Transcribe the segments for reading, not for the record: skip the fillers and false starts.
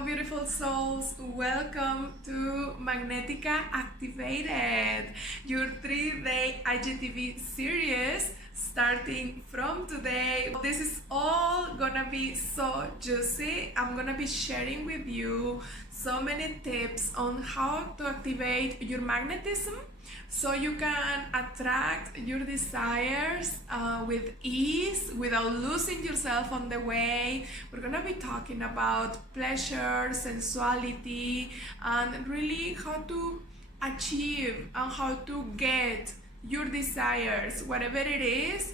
Hello, beautiful souls. Welcome to Magnetica Activated, your 3-day IGTV series starting from today. This is all gonna be so juicy. I'm gonna be sharing with you so many tips on how to activate your magnetism so you can attract your desires with ease without losing yourself on the way. We're gonna be talking about pleasure, sensuality, and really how to achieve and how to get your desires, whatever it is,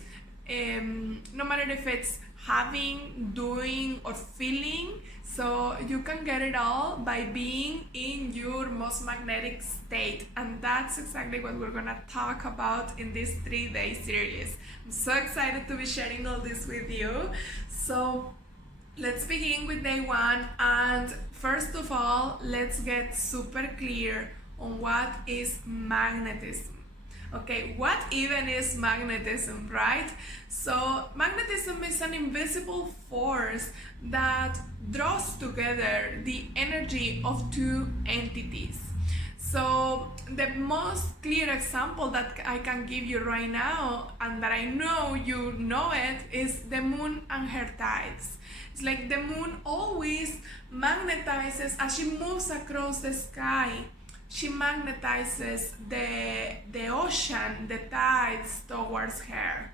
no matter if it's having, doing, or feeling. So you can get it all by being in your most magnetic state, and that's exactly what we're gonna talk about in this 3-day series. I'm so excited to be sharing all this with you. So let's begin with day one, and first of all, let's get super clear on what is magnetism. Okay, what even is magnetism, right? So magnetism is an invisible force that draws together the energy of two entities. So the most clear example that I can give you right now, and that I know you know it, is the moon and her tides. It's like the moon always magnetizes as she moves across the sky. She magnetizes the ocean, the tides towards her,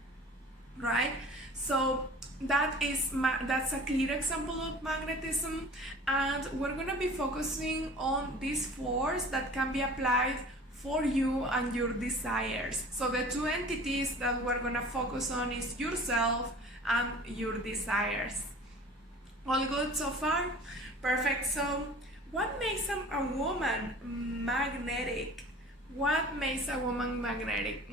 right? So that's a clear example of magnetism, and we're gonna be focusing on this force that can be applied for you and your desires. So the two entities that we're gonna focus on is yourself and your desires. All good so far? Perfect. So what makes a woman magnetic? What makes a woman magnetic?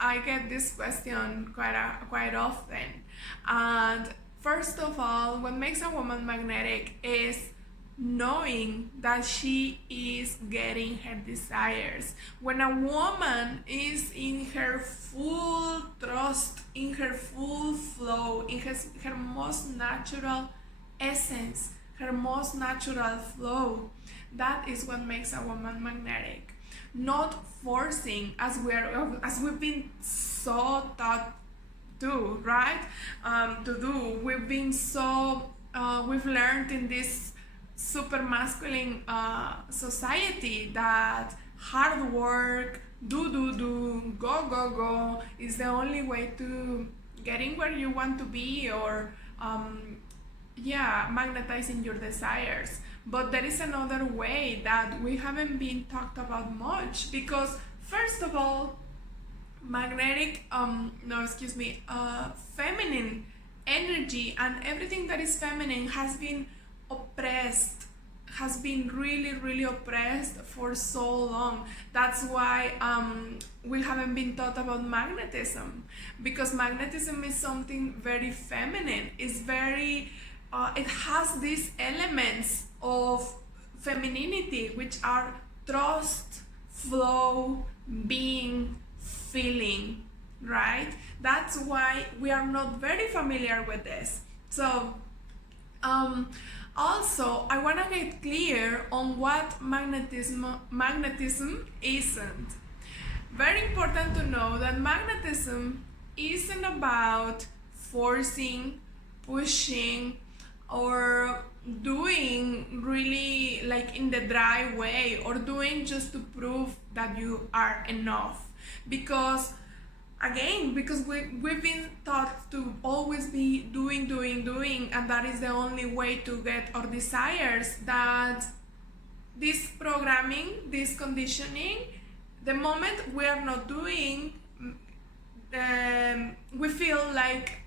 I get this question quite often. And first of all, what makes a woman magnetic is knowing that she is getting her desires. When a woman is in her full trust, in her full flow, in her most natural essence, her most natural flow, that is what makes a woman magnetic. Not forcing, as we've been so taught to, right? To do. We've been so we've learned in this super masculine society that hard work, do, go is the only way to getting where you want to be, or magnetizing your desires. But there is another way that we haven't been talked about much, because first of all, feminine energy and everything that is feminine has been oppressed, has been really oppressed for so long. That's why we haven't been taught about magnetism, because magnetism is something very feminine. It's very it has these elements of femininity, which are trust, flow, being, feeling, right? That's why we are not very familiar with this. So also I want to get clear on what magnetism isn't. Very important to know that magnetism isn't about forcing, pushing, or doing really like in the dry way, or doing just to prove that you are enough. Because we've been taught to always be doing, and that is the only way to get our desires, that this programming, this conditioning, the moment we are not doing, we feel like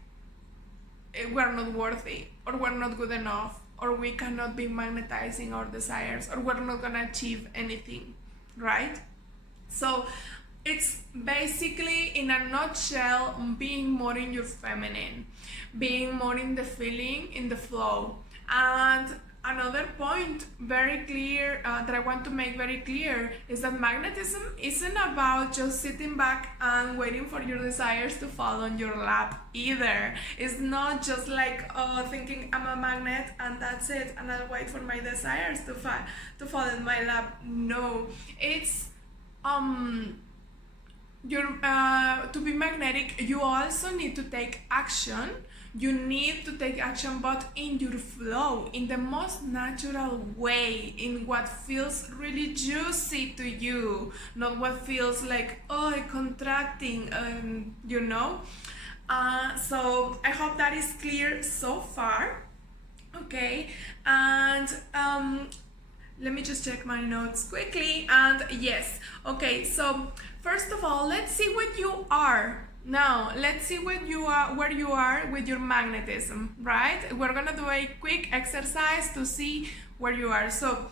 we're not worthy, or we're not good enough, or we cannot be magnetizing our desires, or we're not gonna achieve anything, right? So it's basically, in a nutshell, being more in your feminine, being more in the feeling, in the flow. And another point very clear that I want to make very clear is that magnetism isn't about just sitting back and waiting for your desires to fall on your lap either. It's not just like, oh, thinking I'm a magnet and that's it, and I'll wait for my desires to fall in my lap. No, it's to be magnetic, you also need to take action. You need to take action, but in your flow, in the most natural way, in what feels really juicy to you, not what feels like, oh, contracting, you know. So I hope that is clear so far. Okay, and let me just check my notes quickly. And yes, okay, so first of all, let's see what you are. Now, let's see where you are with your magnetism, right? We're gonna do a quick exercise to see where you are. So,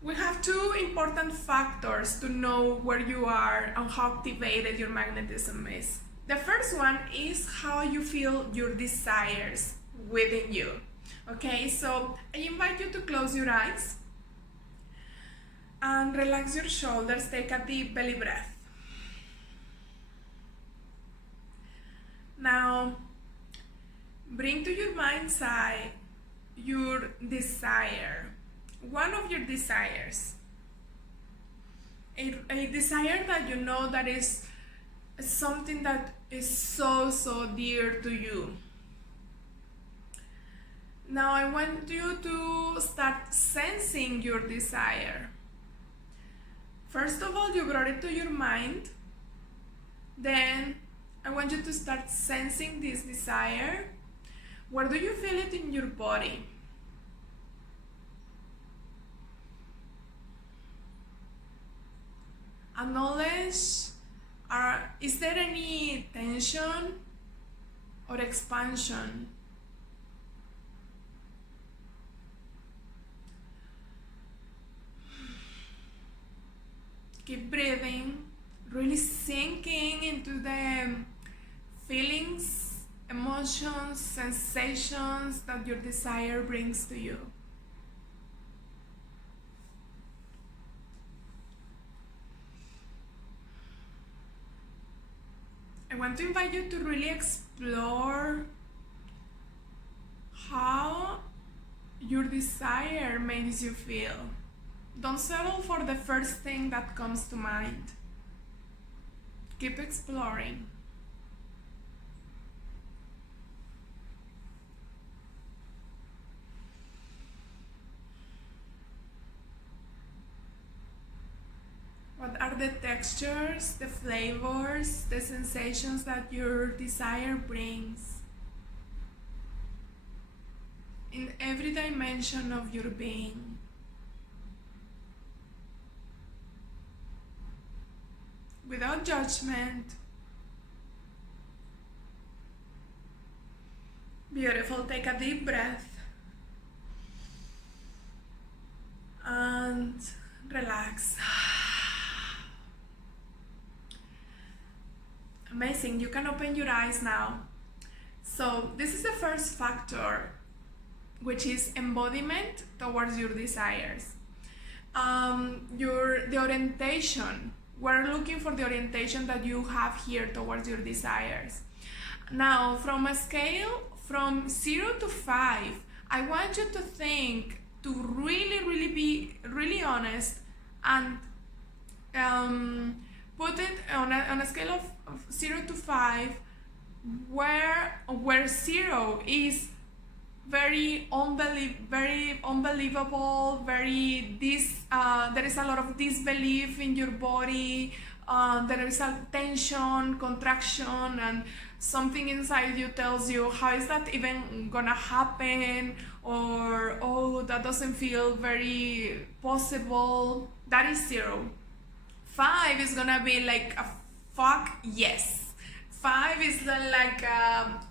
we have two important factors to know where you are and how activated your magnetism is. The first one is how you feel your desires within you. Okay, so I invite you to close your eyes and relax your shoulders. Take a deep belly breath. Now, bring to your mind's eye your desire, one of your desires, a desire that you know that is something that is so dear to you. Now I want you to start sensing your desire. First of all, you brought it to your mind, then I want you to start sensing this desire. Where do you feel it in your body? Acknowledge, is there any tension or expansion? Keep breathing, really sinking into the feelings, emotions, sensations that your desire brings to you. I want to invite you to really explore how your desire makes you feel. Don't settle for the first thing that comes to mind. Keep exploring. What are the textures, the flavors, the sensations that your desire brings in every dimension of your being? Without judgment. Beautiful. Take a deep breath and relax. Amazing. You can open your eyes now. So this is the first factor, which is embodiment towards your desires. The orientation. We're looking for the orientation that you have here towards your desires. Now, from a scale from 0 to 5, I want you to think, to really be really honest and put it on a scale of 0 to 5, where 0 is very unbelievable, there is a lot of disbelief in your body, there is a tension, contraction, and something inside you tells you, how is that even gonna happen? Or, oh, that doesn't feel very possible. That is 0. 5 is gonna be like a fuck yes. 5 is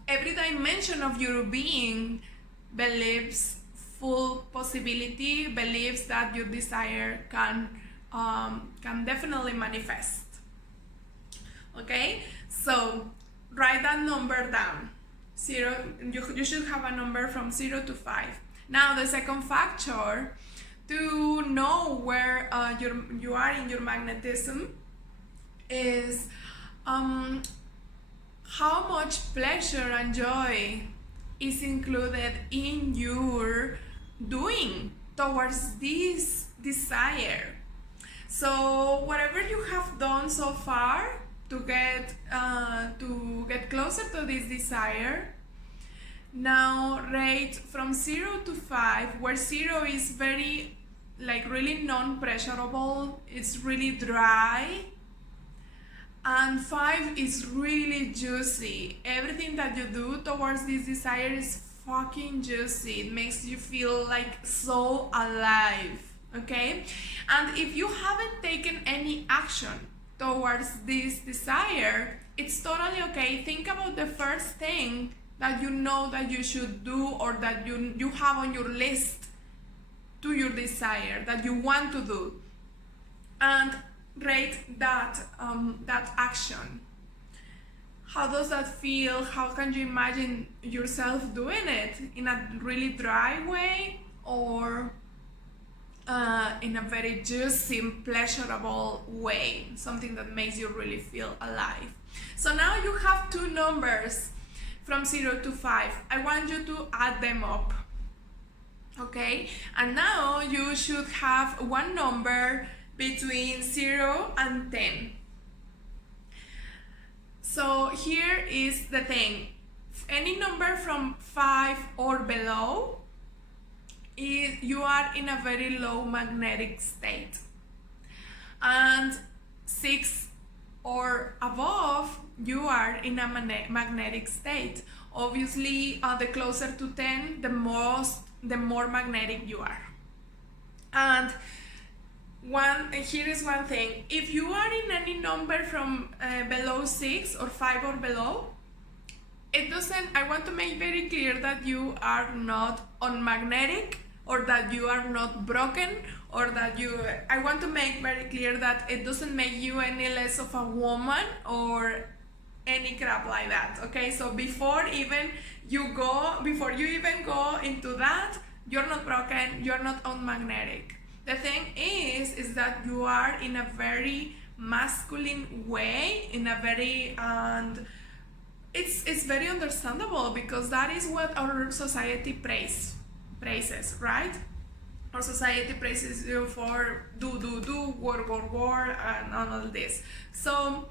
every dimension of your being believes full possibility, believes that your desire can definitely manifest. Okay, so write that number down. 0. You should have a number from 0 to 5. Now the second factor to know where you are in your magnetism is how much pleasure and joy is included in your doing towards this desire. So whatever you have done so far to get closer to this desire, now rate from 0 to 5, where 0 is very really non-pleasurable, it's really dry, and 5 is really juicy. Everything that you do towards this desire is fucking juicy. It makes you feel like so alive, okay? And if you haven't taken any action towards this desire, it's totally okay. Think about the first thing that you know that you should do, or that you have on your list to your desire that you want to do, and rate that action. How does that feel? How can you imagine yourself doing it? In a really dry way, or in a very juicy, pleasurable way, something that makes you really feel alive? So now you have two numbers from 0 to 5. I want you to add them up, okay? And now you should have one number between 0 and 10. So here is the thing. Any number from 5 or below, you are in a very low magnetic state. And 6 or above, you are in a magnetic state. Obviously, the closer to 10, the more magnetic you are. And here is one thing. If you are in any number from below 6 or 5 or below, I want to make very clear that you are not unmagnetic, or that you are not broken, or that I want to make very clear that it doesn't make you any less of a woman or any crap like that, okay? So before you even go into that, you're not broken, you're not unmagnetic. The thing is that you are in a very masculine way, and it's very understandable, because that is what our society praises, right? Our society praises you for do, work, and all this. So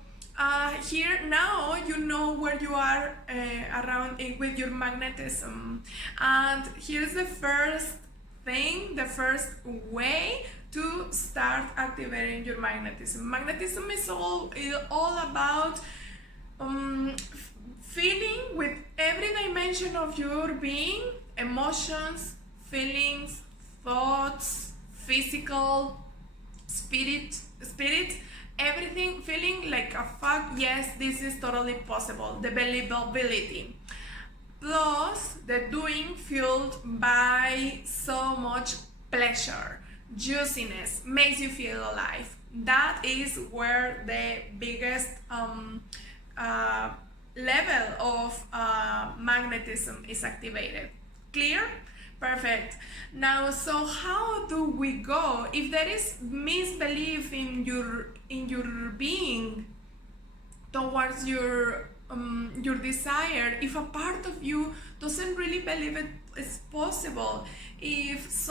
here now you know where you are around with your magnetism, and here's the first thing, the first way to start activating your magnetism. Magnetism is all about feeling with every dimension of your being, emotions, feelings, thoughts, physical, spirit, everything, feeling like a fuck yes, this is totally possible, the believability, plus the doing fueled by so much pleasure, juiciness, makes you feel alive. That is where the biggest level of magnetism is activated. Clear? Perfect. Now, so how do we go if there is misbelief in your being towards your desire? If a part of you doesn't really believe it is possible, if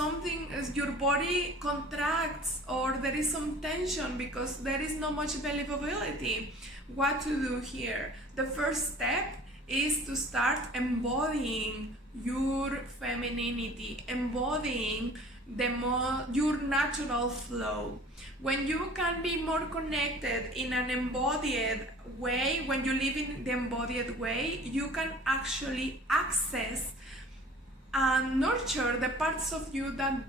your body contracts, or there is some tension because there is not much believability, what to do here? The first step is to start embodying your femininity, embodying your natural flow. When you can be more connected in an embodied way, when you live in the embodied way, you can actually access and nurture the parts of you that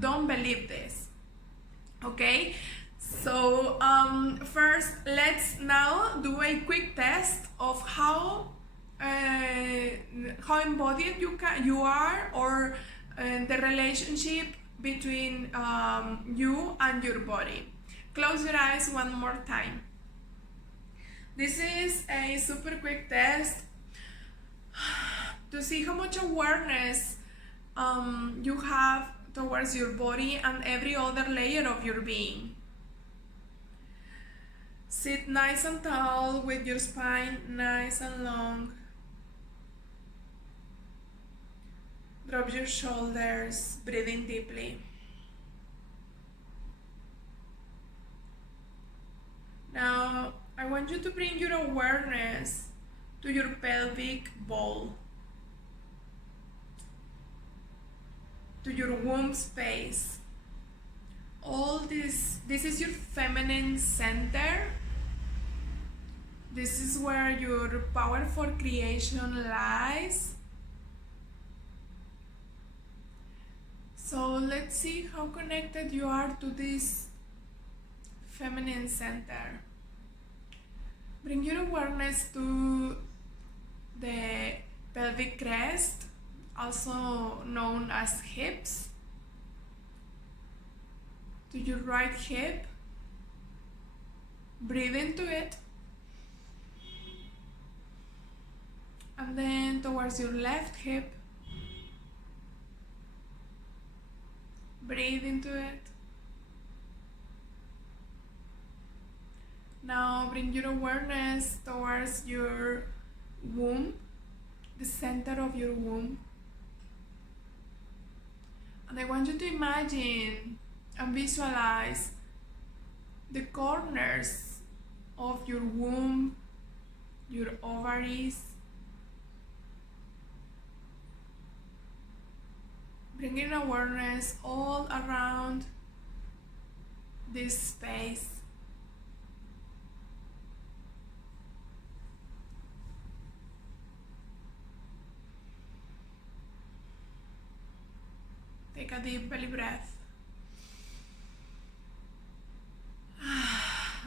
don't believe this, okay? So first, let's now do a quick test of how embodied you are, or the relationship between you and your body. Close your eyes one more time. This is a super quick test to see how much awareness you have towards your body and every other layer of your being. Sit nice and tall with your spine nice and long. Drop your shoulders, breathing deeply. Now, I want you to bring your awareness to your pelvic bowl, to your womb space. This is your feminine center. This is where your power for creation lies. So let's see how connected you are to this feminine center. Bring your awareness to the pelvic crest, also known as hips, to your right hip. Breathe into it. And then towards your left hip. Breathe into it. Now bring your awareness towards your womb, the center of your womb. And I want you to imagine and visualize the corners of your womb, your ovaries. Bringing awareness all around this space. Take a deep belly breath.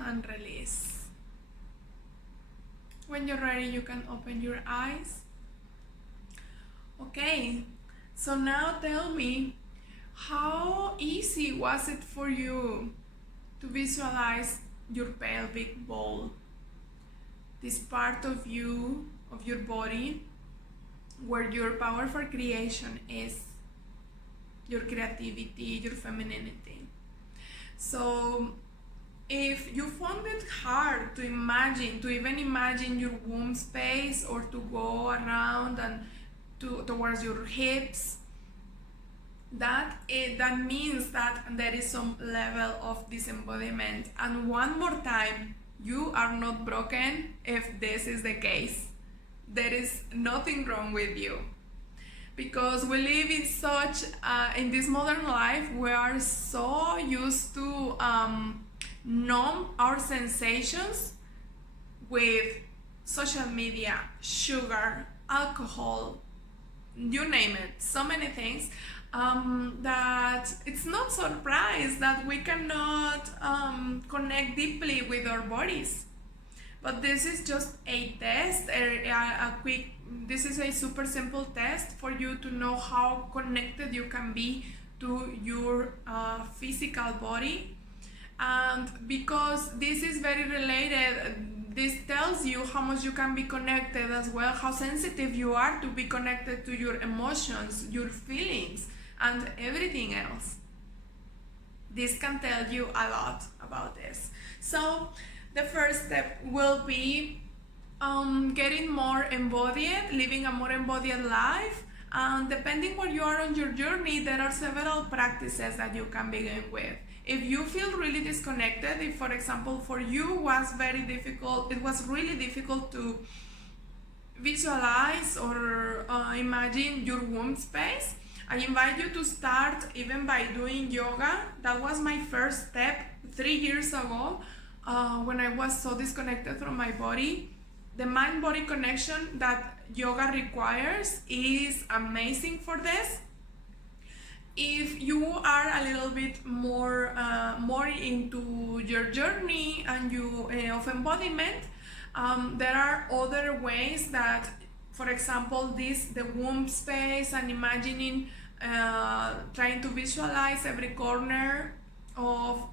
And release. When you're ready, you can open your eyes. Okay, so now tell me, how easy was it for you to visualize your pelvic bowl? This part of you, of your body, where your power for creation is, your creativity, your femininity. So if you found it hard to even imagine your womb space, or to go around and towards your hips, that means that there is some level of disembodiment. And one more time, you are not broken if this is the case. There is nothing wrong with you. Because we live in in this modern life, we are so used to numb our sensations with social media, sugar, alcohol, you name it, so many things, that it's not surprise that we cannot connect deeply with our bodies. But this is just a test, this is a super simple test for you to know how connected you can be to your physical body. And because this is very related, this tells you how much you can be connected as well, how sensitive you are to be connected to your emotions, your feelings, and everything else. This can tell you a lot about this. So the first step will be getting more embodied, living a more embodied life. And depending where you are on your journey, there are several practices that you can begin with. If you feel really disconnected, if for example for you it was really difficult to visualize or imagine your womb space, I invite you to start even by doing yoga. That was my first step 3 years ago, when I was so disconnected from my body. The mind-body connection that yoga requires is amazing for this. If you are a little bit more into your journey and of embodiment, there are other ways that, for example, the womb space, and imagining, trying to visualize every corner of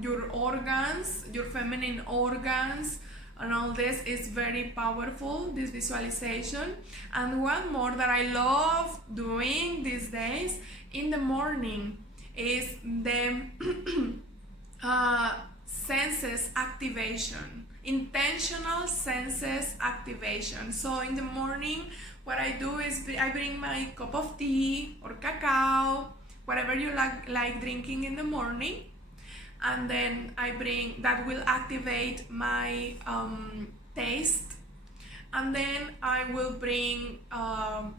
your organs, your feminine organs, and all this is very powerful, this visualization. And one more that I love doing these days in the morning is the senses activation, intentional senses activation. So in the morning, what I do is I bring my cup of tea or cacao, whatever you like drinking in the morning, and then I bring that will activate my taste. And then I will bring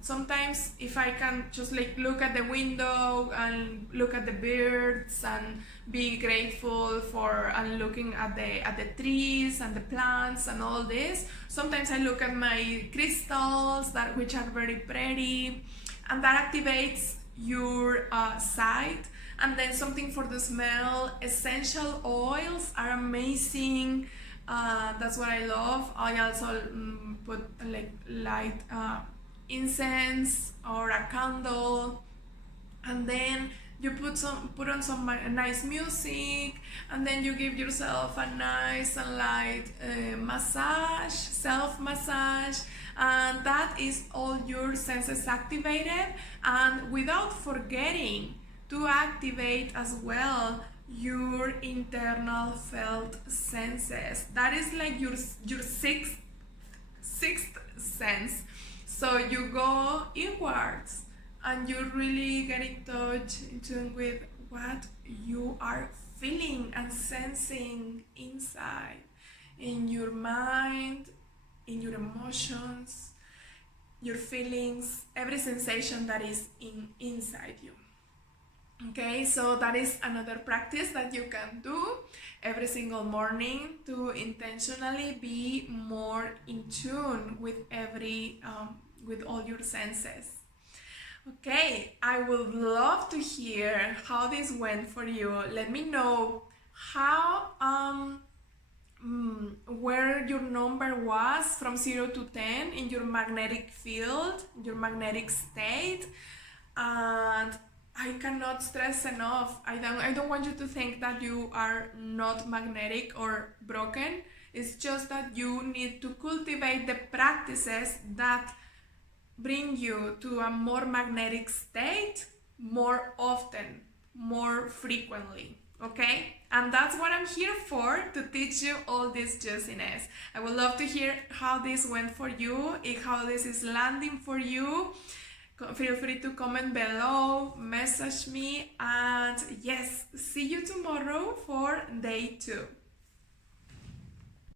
sometimes if I can just like look at the window and look at the birds and be grateful for and looking at the trees and the plants and all this. Sometimes I look at my crystals that which are very pretty, and that activates your sight. And then something for the smell. Essential oils are amazing. That's what I love. I also put like light incense or a candle, and then you put on some nice music, and then you give yourself a nice and light massage, self massage, and that is all your senses activated. And without forgetting to activate as well your internal felt senses. That is like your sixth sense. So you go inwards and you really get in touch, in tune with what you are feeling and sensing inside, in your mind, in your emotions, your feelings, every sensation that is inside you. Okay, so that is another practice that you can do every single morning to intentionally be more in tune with with all your senses. Okay, I would love to hear how this went for you. Let me know how where your number was from 0 to 10 in your magnetic field, your magnetic state. And I cannot stress enough, I don't want you to think that you are not magnetic or broken. It's just that you need to cultivate the practices that bring you to a more magnetic state more often, more frequently. Okay? And that's what I'm here for, to teach you all this juiciness. I would love to hear how this went for you, how this is landing for you. Feel free to comment below, message me, and yes, see you tomorrow for day 2.